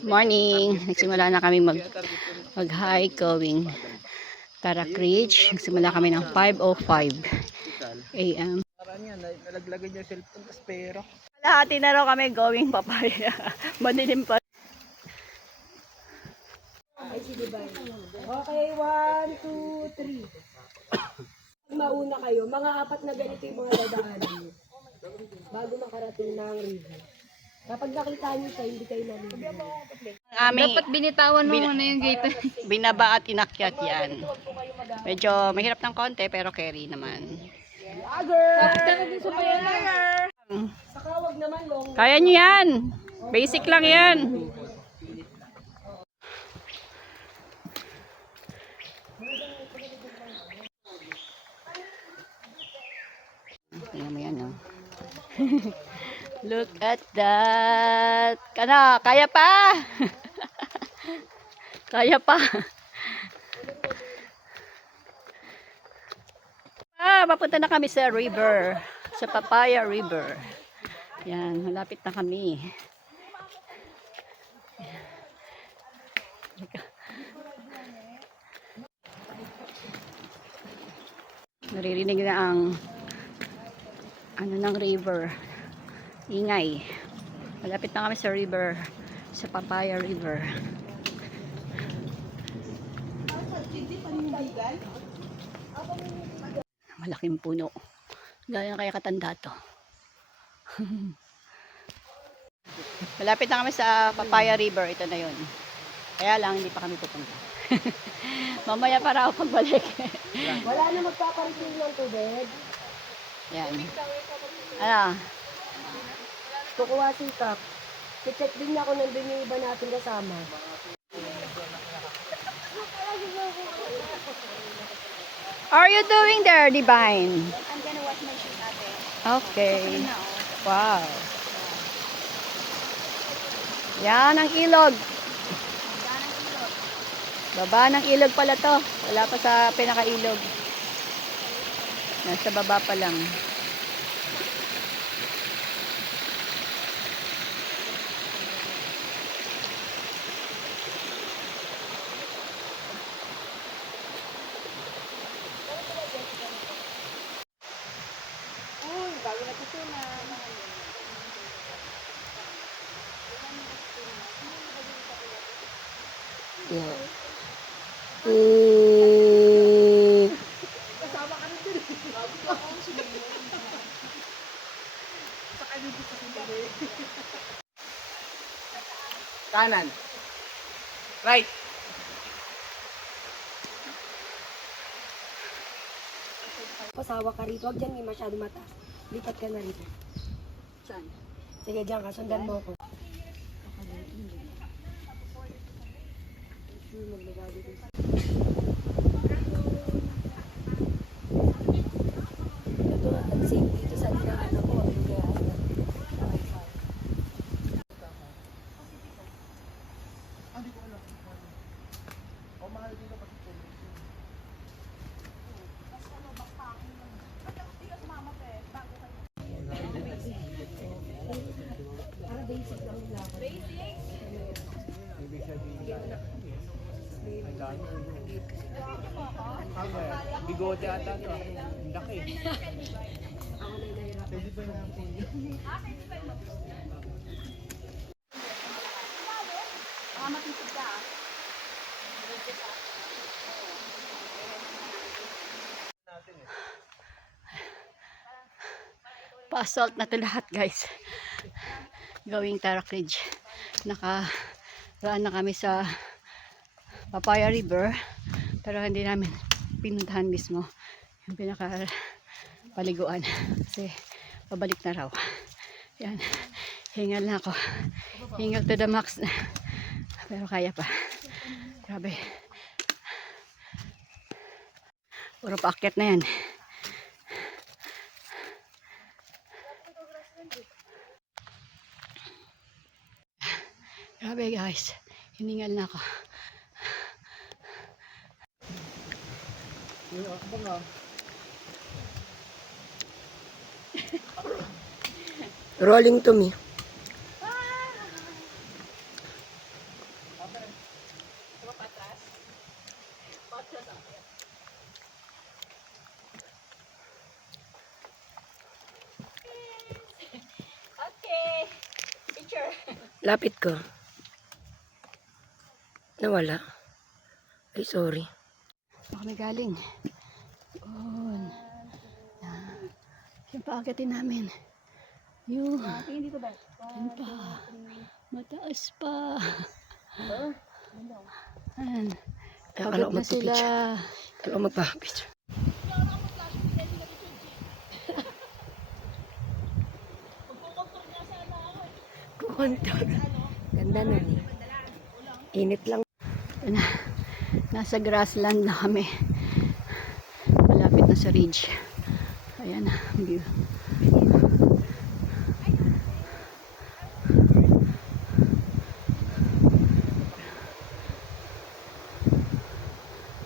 Morning. Nagsimula na kami mag-hike going Tarak Ridge. Nagsimula kami ng 5:05 a.m. Nalaglagan yung cellphone tas pera. Lahati na raw kami going papaya. Madilim pa. Okay, 1, 2, 3. Mauna kayo, mga apat na ganito yung mga dadaanan nyo. Bago makarating ng river. Kapag nakita nyo siya, hindi kayo naliligo. Dapat Binitawan mo muna yung gate. binaba at inakyat yan. Medyo mahirap ng konti pero carry naman. Sa kawag naman, long. Kaya nyo yan. Basic lang yan. Tingnan mo yan, no? Look at that. Kaya pa. Kaya pa. Papunta na kami sa river. Sa Papaya River. Yan, malapit na kami. Naririnig na ang ng river. Ingay. Malapit na kami sa river. Sa Papaya River. Malaking puno. Gaya kaya katanda to. Malapit na kami sa Papaya River. Ito na yun. Kaya lang, hindi pa kami pupunta. Mamaya para ako pagbalik. Wala na magpaparitin ng tubig. Yan. Ano? Kukuha si Kap. I-check din ako nandun yung iba natin kasama. Are you doing there, Divine? I'm gonna wash my shoes, ate. Okay. Wow. Yan ang ilog. Baba ng ilog pala to. Wala pa sa pinakailog. Nasa baba pa lang. Yeah. Kanan. Right. Pasawa ka rito. Huwag dyan, may masyado mataas. Lipat ka na rito. Saan? Sige, dyan ka. Sundan mo ako. Ito na tansig dito sa dinaan ako. Para basic lang nila. Bigote ata to. Laki. Ako na nahirapan. Pa-assault na to lahat, guys. Going Tarak Ridge. Nakaraan na kami sa Papaya River. Pero hindi namin pinuntahan mismo yung pinaka paliguan. Kasi pabalik na raw. Yan. Hingal na ako. Hingal to the max na. Pero kaya pa. Grabe. Puro paakyat na yan. Grabe, guys. Hiningal na ako. Rolling to me. Lapit ko. Nawala. Ay, sorry. Baka may galing. Yun. Yan. Yung paakatin namin. Yun. Tingin dito ba? Yan pa. Mataas pa. Yan. Kala Pagod ko na sila. magpapicture. Kala ko magpapicture. Kukontor. Ganda na eh. Init lang. Yan na. Nasa grassland na kami. Malapit na sa ridge. Ayan na. Ang view.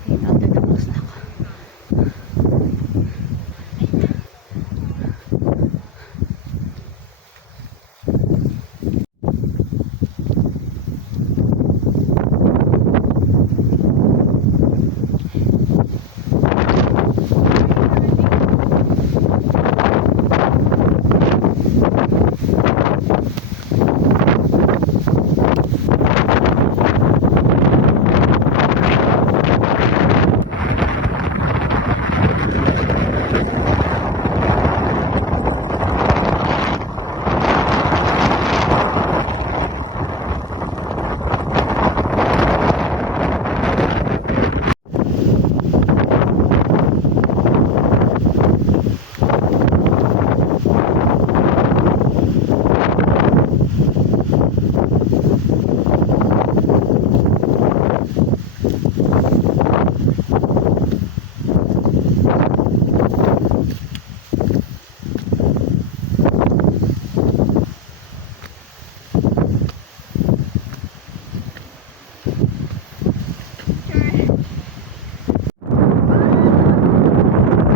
Okay, tatagapos na ako.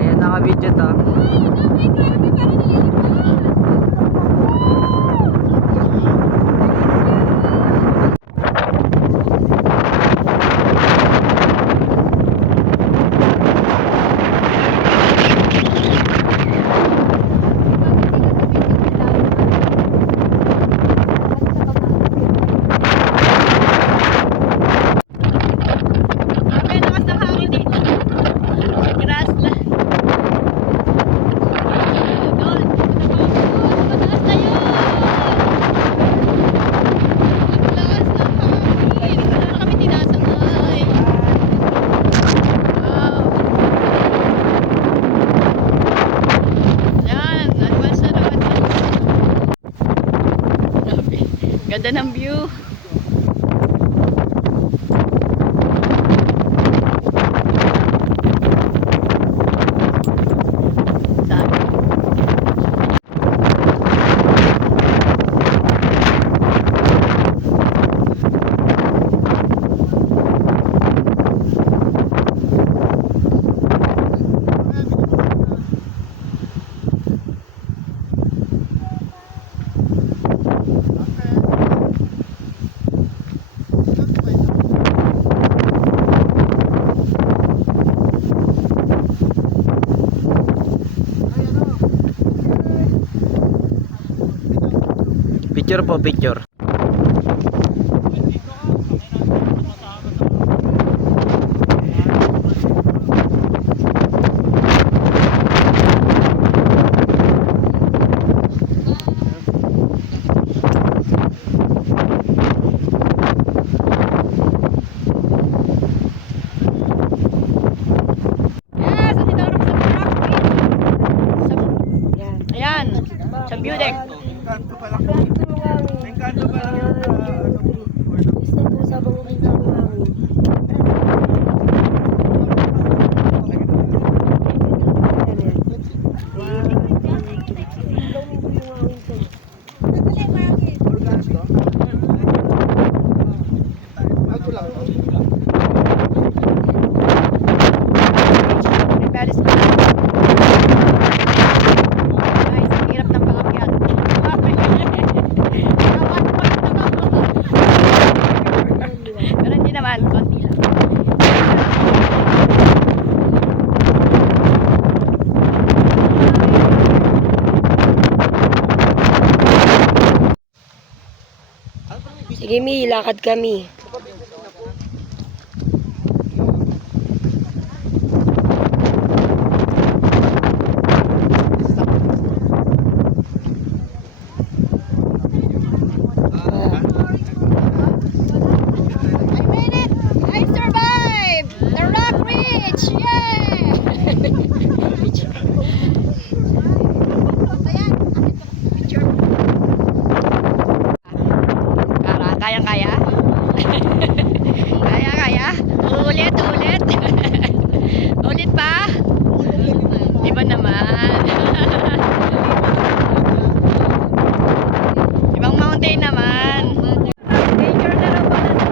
Ayan, naka-video to. Ganda ng view. Picture po, picture. Yes, ang tinawag sa rock Yan. Ayan, sa view deck. Kanto pa lang. Kanto lang. May kanto pa lang. Gusto ko sa bang kanto lang. Paris na. Guys, ang hirap ng pangakyat. Sige, Mi, lakad kami. I made it! I survived! The Rock Ridge! Yay! Kayang-kaya? Kaya-kaya? Ulit, ulit. Ulit pa? Iba naman. Ibang mountain naman. Danger na raw pala to.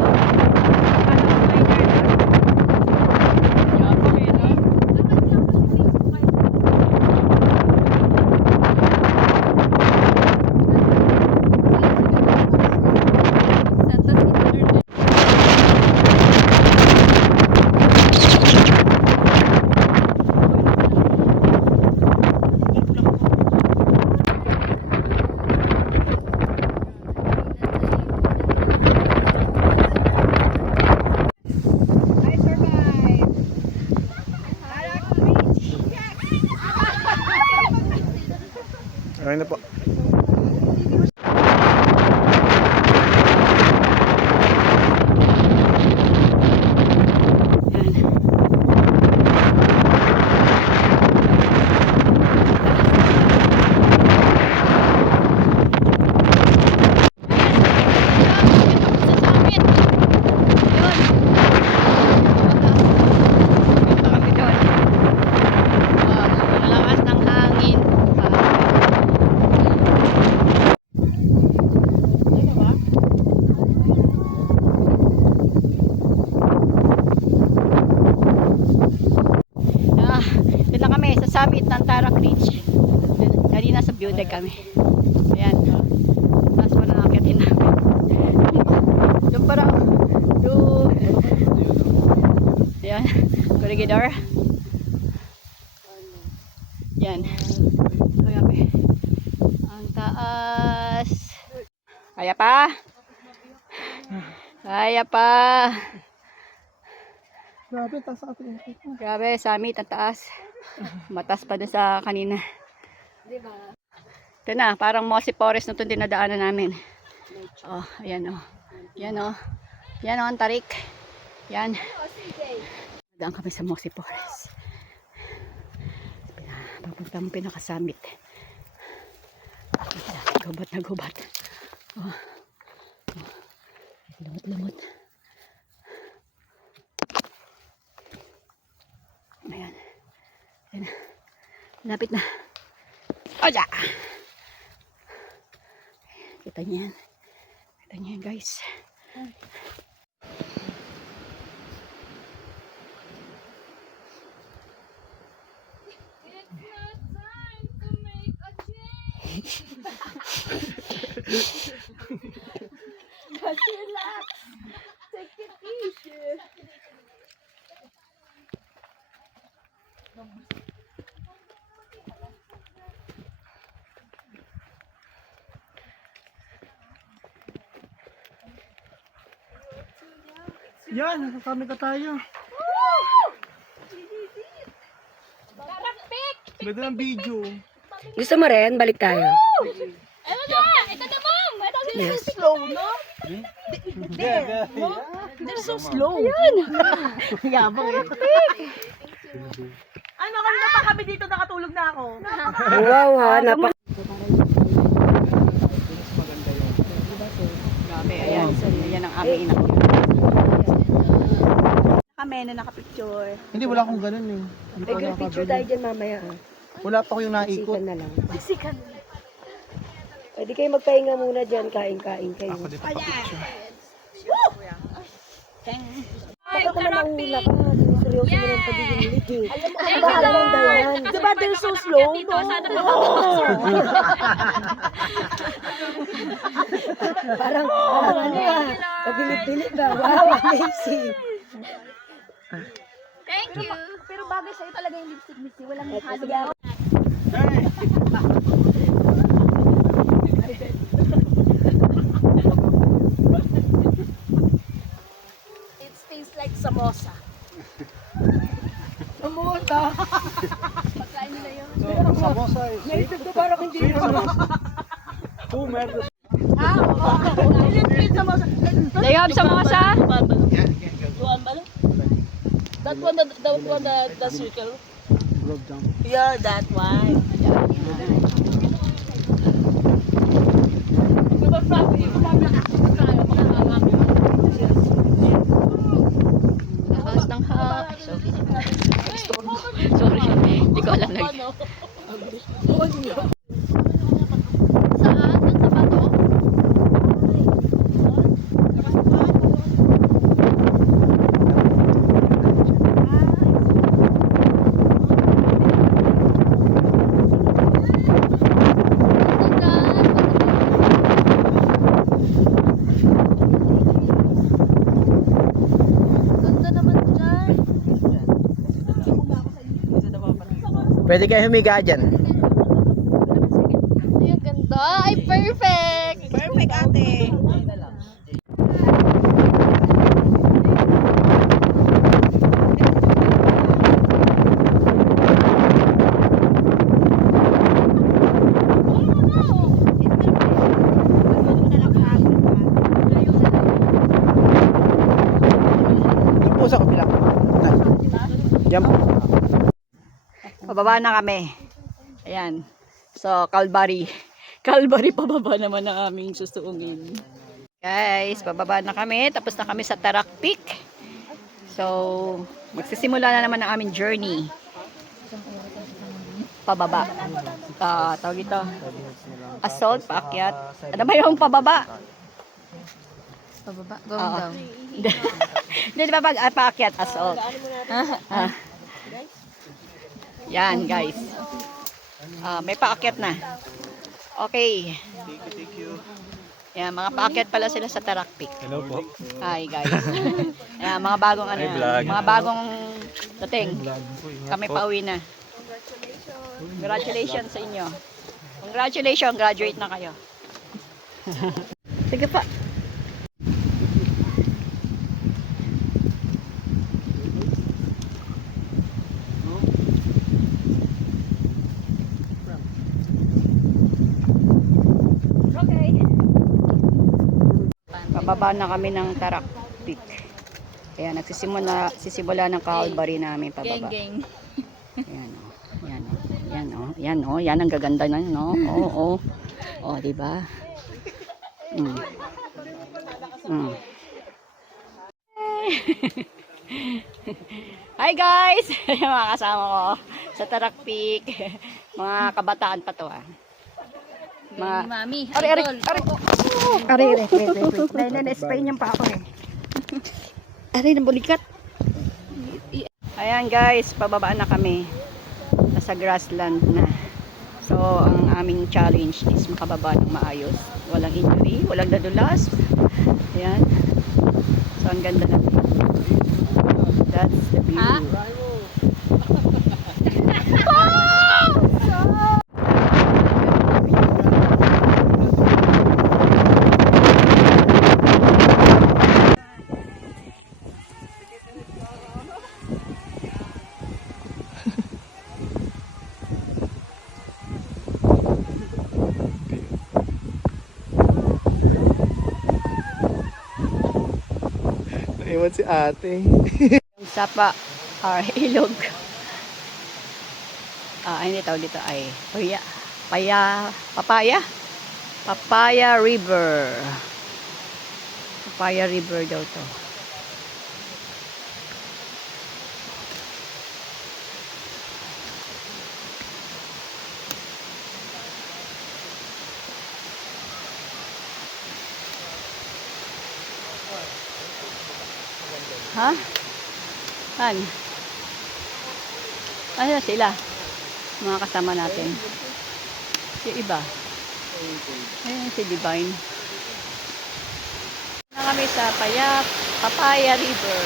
I survived. Tarak Beach. Okay na po. Malakas ng hangin. Dito na kami sa summit ng Tarak Ridge. Kanina sa view deck kami. Ayan. Tapos pa nakakyatin namin. Yung parang yung ayan. Corregidor. Yan. Kaya ang taas. Kaya pa? Kaya pa. Grabe, taas atin. Grabe, summit ang taas. Matas pa doon sa kanina. Ito na, parang mossy forest na itong dinadaanan namin. Oh, ayan oh. Yan oh. Yan oh, ang tarik. Yan. Daan kami sa mossy forest. Papunta mo pinakasamit. Gubat na gubat. Oh. Lumot-lumot. Ayan. Ayan. Lapit na. Oja! Kita niyo yan. Kita niyo yan, guys. Yan, nakasami ka tayo. Ganda ng video. Gusto mo rin? Balik tayo. Ano na? Ito na, ma'am! Ito Yes. slow, no? They're so slow. Yabang eh. Ano, kanina pa kami dito nakatulog na ako. Wow ha, Grabe, ayan. Ayan ang aming ina. Kami na nakapicture. Hindi, wala akong ganun eh. Hindi pa May picture tayo dyan mamaya. Wala pa ko yung naikot. Sikan na lang. Pwede kayo magpahinga muna dyan, kain-kain kayo. Ako dito pa picture. Bakit ka naman hula ka? Seryoso mo ng pagiging liti. Bahala ng dayan. Diba they're so slow? Parang ano ah. Kabilib-bilib ba? Wow, amazing. Thank you! Pero bagay sa'yo talaga yung lipstick, Missy. Walang halo. Samosa is sweet. Naisip ko parang hindi Sweet naman. samosa. Who made the Do you have samosa? That one, the circle. gulab jam? Yeah, that one. Lakas ng Sorry, hindi ko alam lagi. Saan? Saan sa bato? Ganda naman dyan. Pwede kayo humiga dyan. Ay, ang ganda. Ay, perfect. Perfect, ate. Yung po sa kabila. Yan po. Pababa na kami. Ayan. So, Calvary. Calvary pababa naman ang aming susuungin. Guys, pababa na kami. Tapos na kami sa Tarak Peak. So, magsisimula na naman ang aming journey. Pababa. Tawag ito. Assault, paakyat. Ano ba yung pababa? Pababa, Oo. going down. Hindi, di ba pag paakyat, assault? Ah. Yan, guys. May paakyat na. Okay. Yan, mga paakyat pala sila sa Tarak Peak. Hello po. Hi, guys. Yan, mga bagong ano, mga bagong dating. Kami pauwi na. Congratulations sa inyo. Congratulations, graduate na kayo. Sige pa. Pababa na kami ng Tarak Peak. Kaya nagsisimula ng Calvary namin pababa. Geng. Yan o. Yan o. Yan o. Yan o. Yan ang gaganda na yun o. Oo. Oo. O, diba? Hi guys! Mga kasama ko sa Tarak Peak. Mga kabataan pa to ah. Mga... Mami, Ari, ari, idol. ari. Ari, wait. Na-spray niyan pa ako eh. Ari, nabulikat. Ayan guys, pababa na kami. Nasa grassland na. So, ang aming challenge is makababa ng maayos. Walang injury, walang nadulas. Ayan. So, ang ganda na. That's the view. Naiwan si ate. Yung sapa or ilog. Ano tawag dito ay Papaya River. Papaya River daw to. Ha? Ano na sila? Mga kasama natin. Yung iba. Ayan si Divine. Na kami sa Papaya River.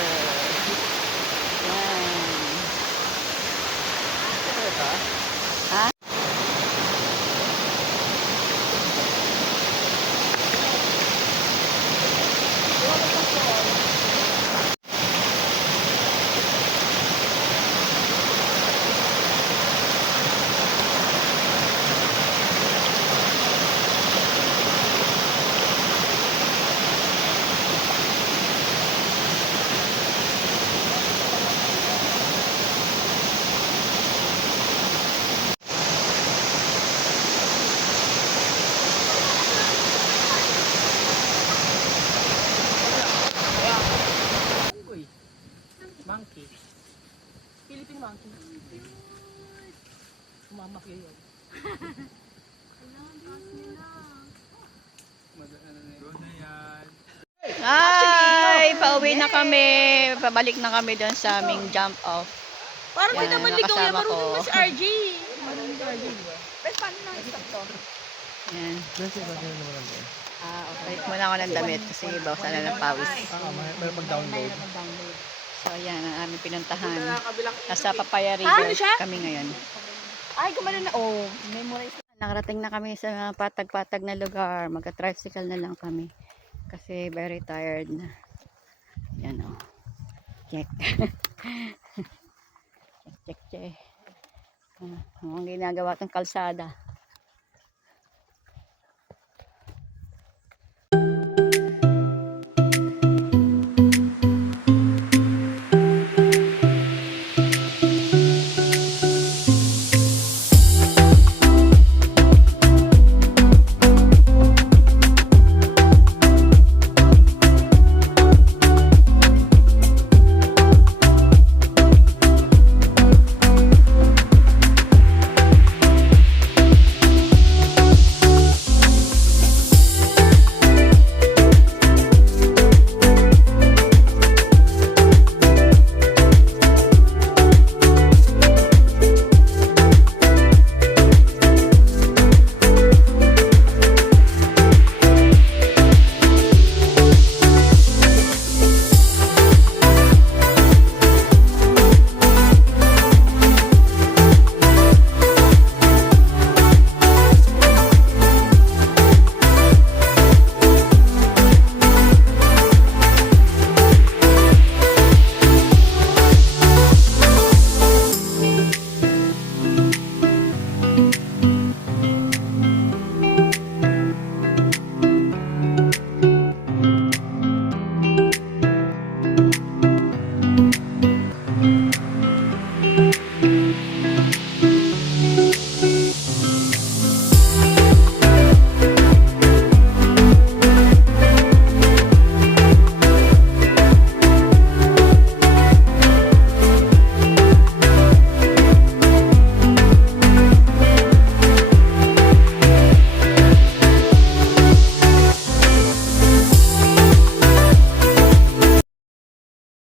Yan. Ha? Ay, pauwi na kami. Pabalik na kami doon sa aming jump off. Parang di Yan, naman ligaw yan. nakasama Marunong ko. na si RJ. Pero paano nang stop to? Yan. Kasi kasi naman ang doon. Balik muna ako ng damit kasi bawasan na ng pawis. Pero pag-download. So, yan ang aming pinuntahan. Nasa Papaya River kami ngayon. Ay, gumano na. Oh, memorize. Nakarating na kami sa patag-patag na lugar. Magka-tricycle na lang kami. Kasi very tired na. Yan o. Check. Check. Ang ginagawa itong kalsada.